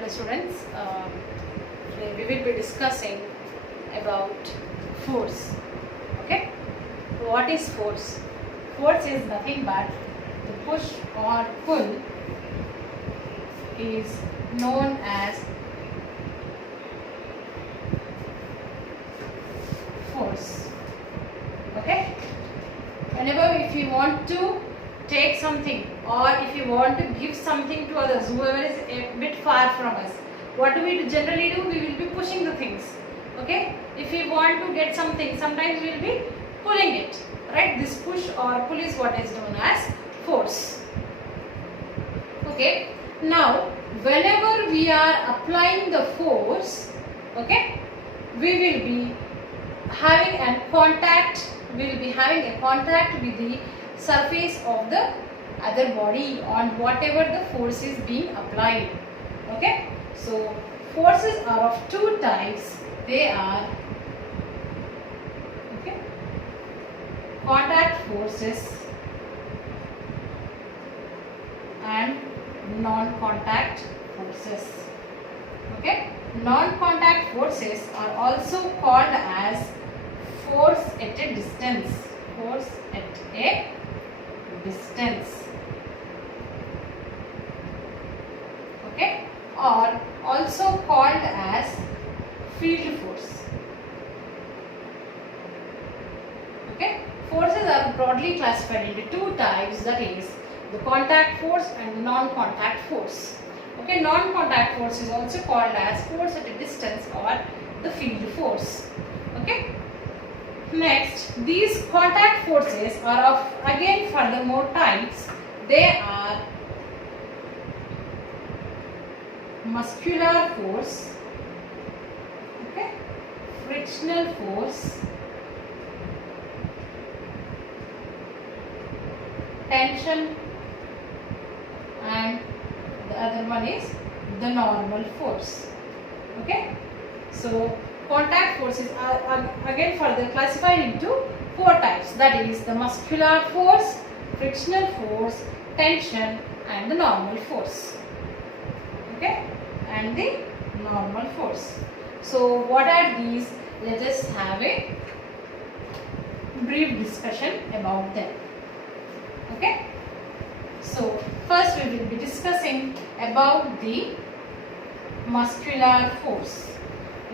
Hello students, today we will be discussing about force. Okay, what is force? Force is nothing but the push or pull is known as force. Okay, whenever if you want to take something or if you want to give something to others, whoever is a bit far from us, what do we generally do? We will be pushing the things. Okay, if we want to get something, sometimes we will be pulling it, right? This push or pull is what is known as force. Okay, now whenever we are applying the force, okay, we will be having a contact, we will be having a contact with the surface of the other body on whatever the force is being applied. Okay, so forces are of two types. They are contact forces and non-contact forces. Okay, non-contact forces are also called as force at a distance. Force at a distance. Okay, or also called as field force. Okay, forces are broadly classified into two types, that is the contact force and non-contact force. Okay, non-contact force is also called as force at a distance or the field force. Okay. Next, these contact forces are of again furthermore types. They are muscular force, okay, frictional force, tension, and the other one is the normal force. Okay, so contact forces are again further classified into four types, that is the muscular force, frictional force, tension, and the normal force. Okay, and the normal force. So what are these? Let us have a brief discussion about them. Okay, so first we will be discussing about the muscular force.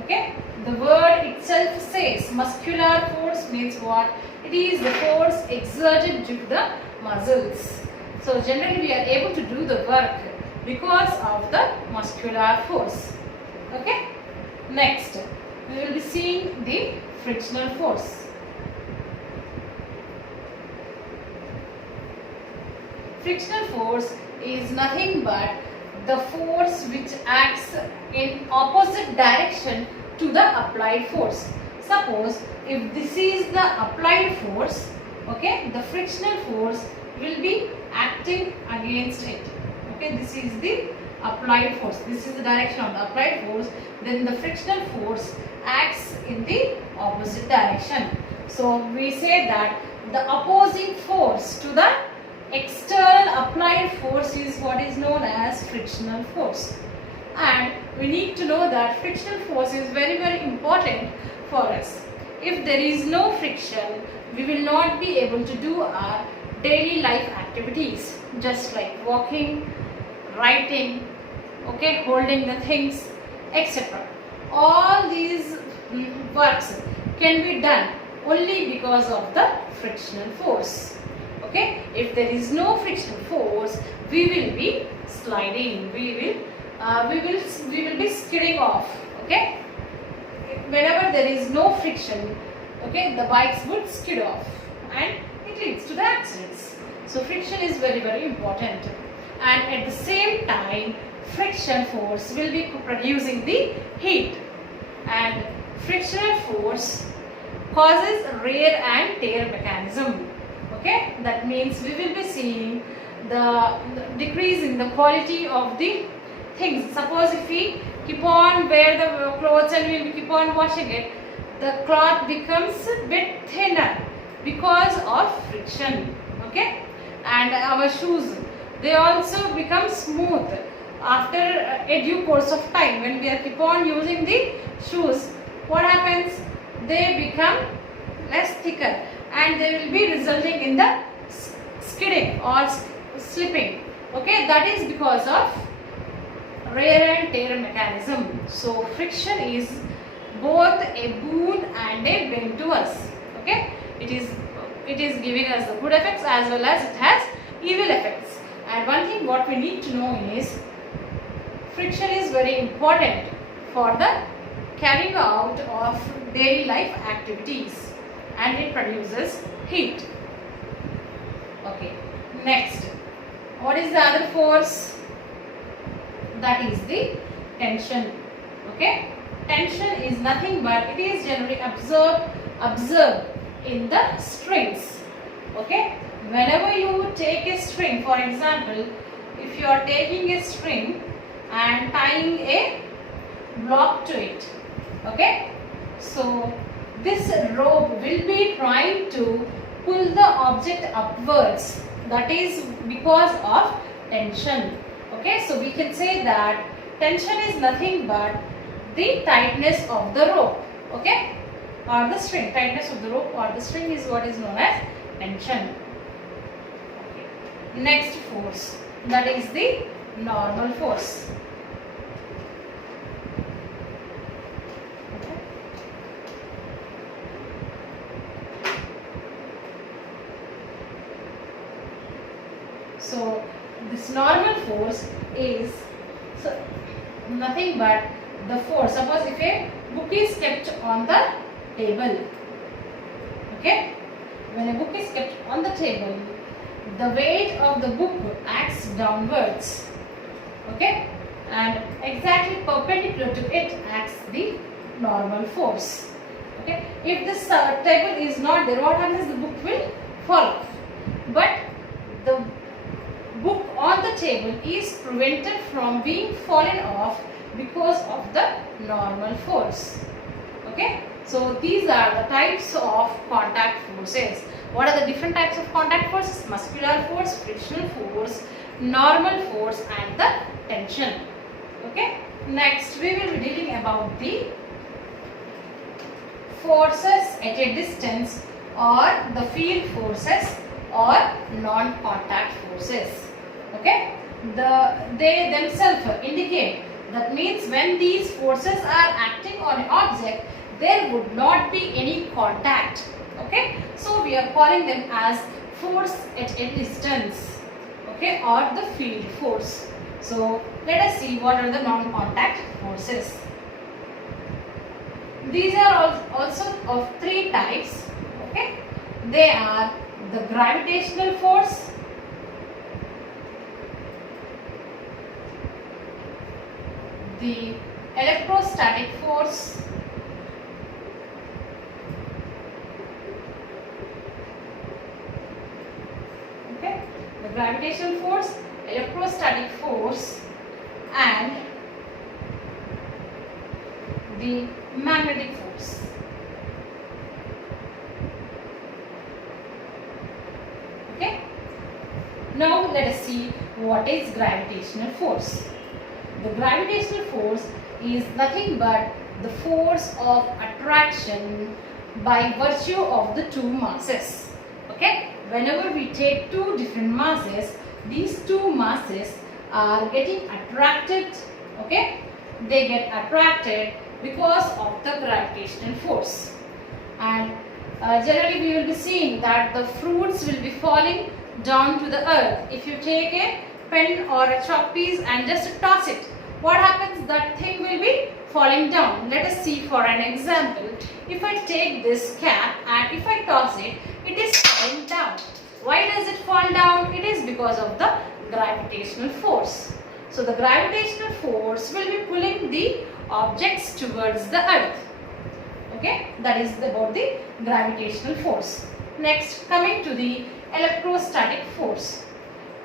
Okay, the word itself says muscular force means what? It is the force exerted due to the muscles. So generally we are able to do the work because of the muscular force. Okay, next we will be seeing the frictional force. Frictional force is nothing but the force which acts in opposite direction to the applied force. Suppose if this is the applied force, okay, the frictional force will be acting against it. Okay, this is the applied force. This is the direction of the applied force. Then the frictional force acts in the opposite direction. So we say that the opposing force to the external applied force is what is known as frictional force. And we need to know that frictional force is very important for us. If there is no friction, we will not be able to do our daily life activities, just like walking, writing, okay, holding the things, etc. All these works can be done only because of the frictional force. Okay, if there is no frictional force, we will be sliding, we will be skidding off. Okay, whenever there is no friction, okay, the bikes would skid off and it leads to the accidents. So friction is very important, and at the same time friction force will be producing the heat, and frictional force causes wear and tear mechanism. Okay, that means we will be seeing the decrease in the quality of the things. Suppose if we keep on wear the clothes and we will keep on washing it, the cloth becomes a bit thinner because of friction. Okay, and our shoes, they also become smooth after a due course of time, when we are keep on using the shoes, what happens? They become less thicker and they will be resulting in the skidding or slipping. Okay, that is because of wear and tear mechanism. So friction is both a boon and a bane to us. Okay, it is giving us the good effects as well as it has evil effects. And one thing what we need to know is friction is very important for the carrying out of daily life activities, and it produces heat. Okay, next, what is the other force? That is the tension. Okay, tension is nothing but it is generally observed in the strings. Okay, whenever you take a string, for example, if you are taking a string and tying a block to it, okay, so this rope will be trying to pull the object upwards. That is because of tension. Okay, so we can say that tension is nothing but the tightness of the rope, okay, or the string. Tightness of the rope or the string is what is known as tension. Okay. Next force, that is the normal force. Okay. So this normal force is nothing but the force. Suppose if a book is kept on the table, okay, when a book is kept on the table, the weight of the book acts downwards, okay, and exactly perpendicular to it acts the normal force. Okay, if this table is not there, what happens? The book will fall off, but the book on the table is prevented from being fallen off because of the normal force. Okay, so these are the types of contact forces. What are the different types of contact forces? Muscular force, frictional force, normal force and the tension. Okay, next we will be dealing about the forces at a distance or the field forces or non-contact forces. Okay, they themselves indicate, that means when these forces are acting on an object, there would not be any contact. Okay, so we are calling them as force at a distance, okay, or the field force. So let us see what are the non-contact forces. These are also of three types. Okay, they are the gravitational force, the electrostatic force, okay, the gravitational force, electrostatic force and the magnetic force. Okay, now let us see what is gravitational force. The gravitational force is nothing but the force of attraction by virtue of the two masses. Okay, whenever we take two different masses, these two masses are getting attracted. Okay, they get attracted because of the gravitational force. And generally we will be seeing that the fruits will be falling down to the earth. If you take a pen or a chalk piece and just toss it, what happens? That thing will be falling down. Let us see for an example. If I take this cap and if I toss it, it is falling down. Why does it fall down? It is because of the gravitational force. So the gravitational force will be pulling the objects towards the earth. Okay, that is about the gravitational force. Next, coming to the electrostatic force.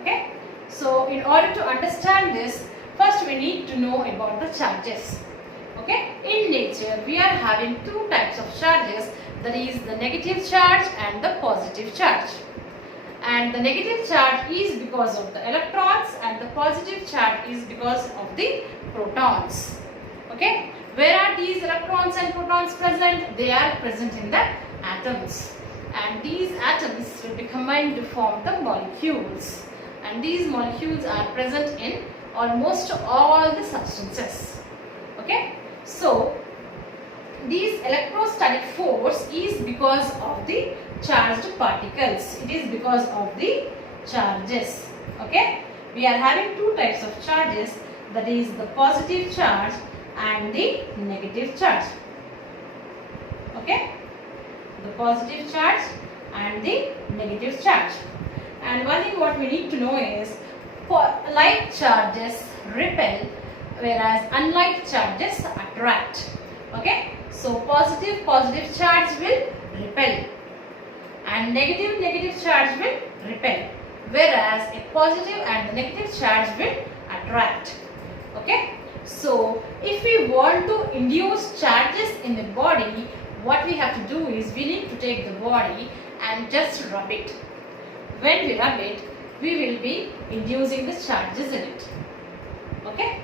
Okay, so in order to understand this, first we need to know about the charges. Okay, in nature we are having two types of charges, that is the negative charge and the positive charge. and the negative charge is because of the electrons and the positive charge is because of the protons. Okay, where are these electrons and protons present? They are present in the atoms, and these atoms will be combined to form the molecules, and these molecules are present in almost all the substances. Okay, so this electrostatic force is because of the charged particles. It is because of the charges. Okay, we are having two types of charges, that is the positive charge and the negative charge. Okay, the positive charge and the negative charge. And one thing what we need to know is, like charges repel, whereas unlike charges attract. Okay, so positive charge will repel and negative charge will repel, whereas a positive and the negative charge will attract. Okay, so if we want to induce charges in the body, what we have to do is we need to take the body and just rub it. When we rub it, we will be inducing the charges in it. Okay,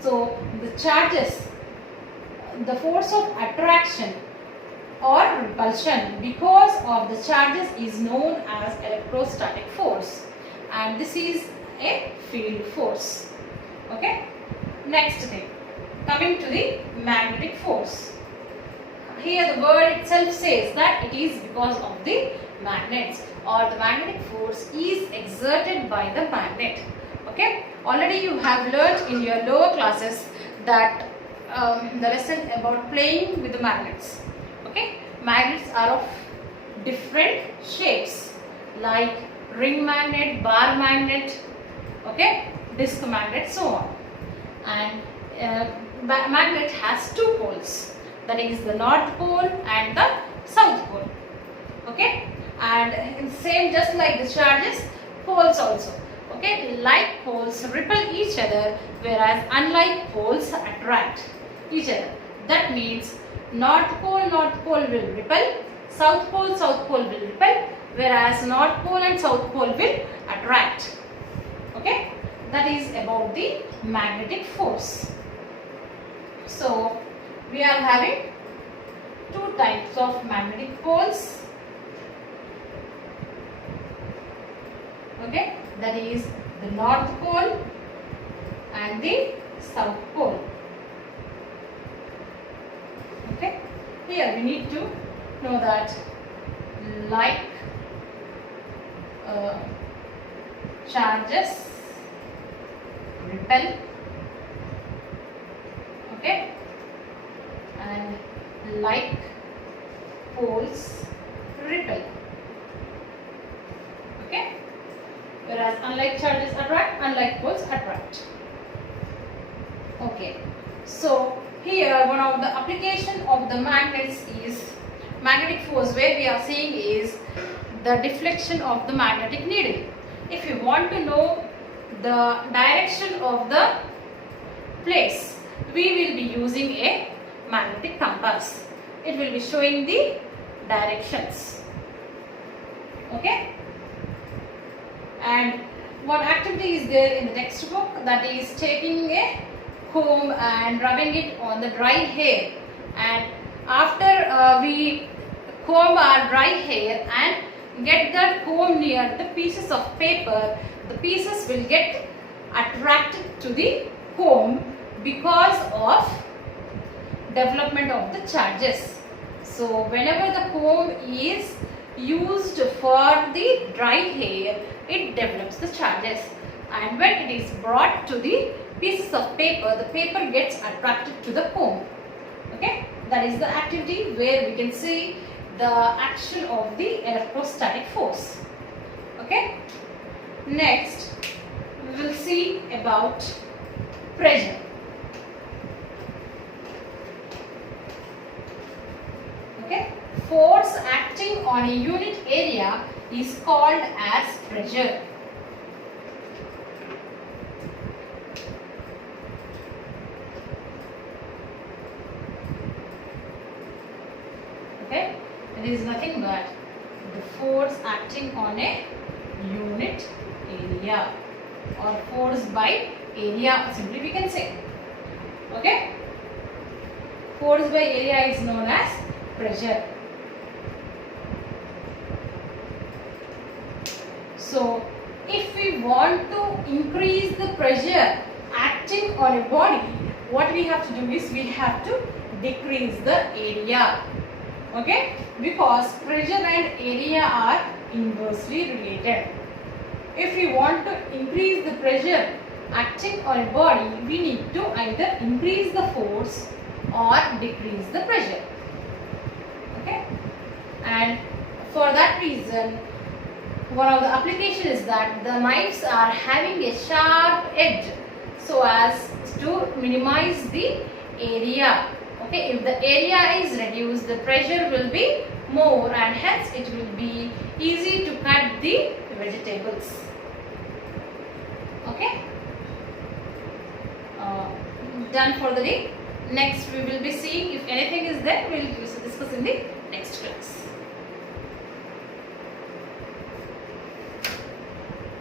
so the charges, the force of attraction or repulsion because of the charges is known as electrostatic force, and this is a field force. Okay, next thing, coming to the magnetic force. Here the word itself says that it is because of the magnets, or the magnetic force is exerted by the magnet. Okay, already you have learnt in your lower classes that the lesson about playing with the magnets. Okay, magnets are of different shapes like ring magnet, bar magnet, okay, disc magnet, so on. And magnet has two poles, that is the north pole and the south pole. Okay, and same just like the charges, poles also. Okay, like poles repel each other, whereas unlike poles attract each other. That means north pole will repel, south pole will repel, whereas north pole and south pole will attract. Okay, that is about the magnetic force. So we are having two types of magnetic poles. Okay, that is the north pole and the south pole. Okay, here we need to know that like charges repel, okay, and like poles repel. Okay, whereas unlike charges attract, unlike poles attract. Okay, so here one of the application of the magnets is magnetic force, where we are seeing is the deflection of the magnetic needle. If you want to know the direction of the place, we will be using a magnetic compass. It will be showing the directions. Okay, and one activity is there in the textbook, that is taking a comb and rubbing it on the dry hair, and after we comb our dry hair and get the comb near the pieces of paper, the pieces will get attracted to the comb because of development of the charges. So whenever the comb is used for the dry hair, it develops the charges, and when it is brought to the pieces of paper, the paper gets attracted to the comb. Okay, that is the activity where we can see the action of the electrostatic force. Okay, next we will see about pressure. Okay, force acting on a unit area is called as pressure. Okay, it is nothing but the force acting on a unit area, or force by area simply we can say. Okay, force by area is known as pressure. So if we want to increase the pressure acting on a body, what we have to do is we have to decrease the area. Okay, because pressure and area are inversely related. If we want to increase the pressure acting on a body, we need to either increase the force or decrease the pressure. Okay, and for that reason, one of the applications is that the knives are having a sharp edge so as to minimize the area. Okay, if the area is reduced, the pressure will be more and hence it will be easy to cut the vegetables. Okay, done for the day. Next we will be seeing if anything is there, we will discuss in the next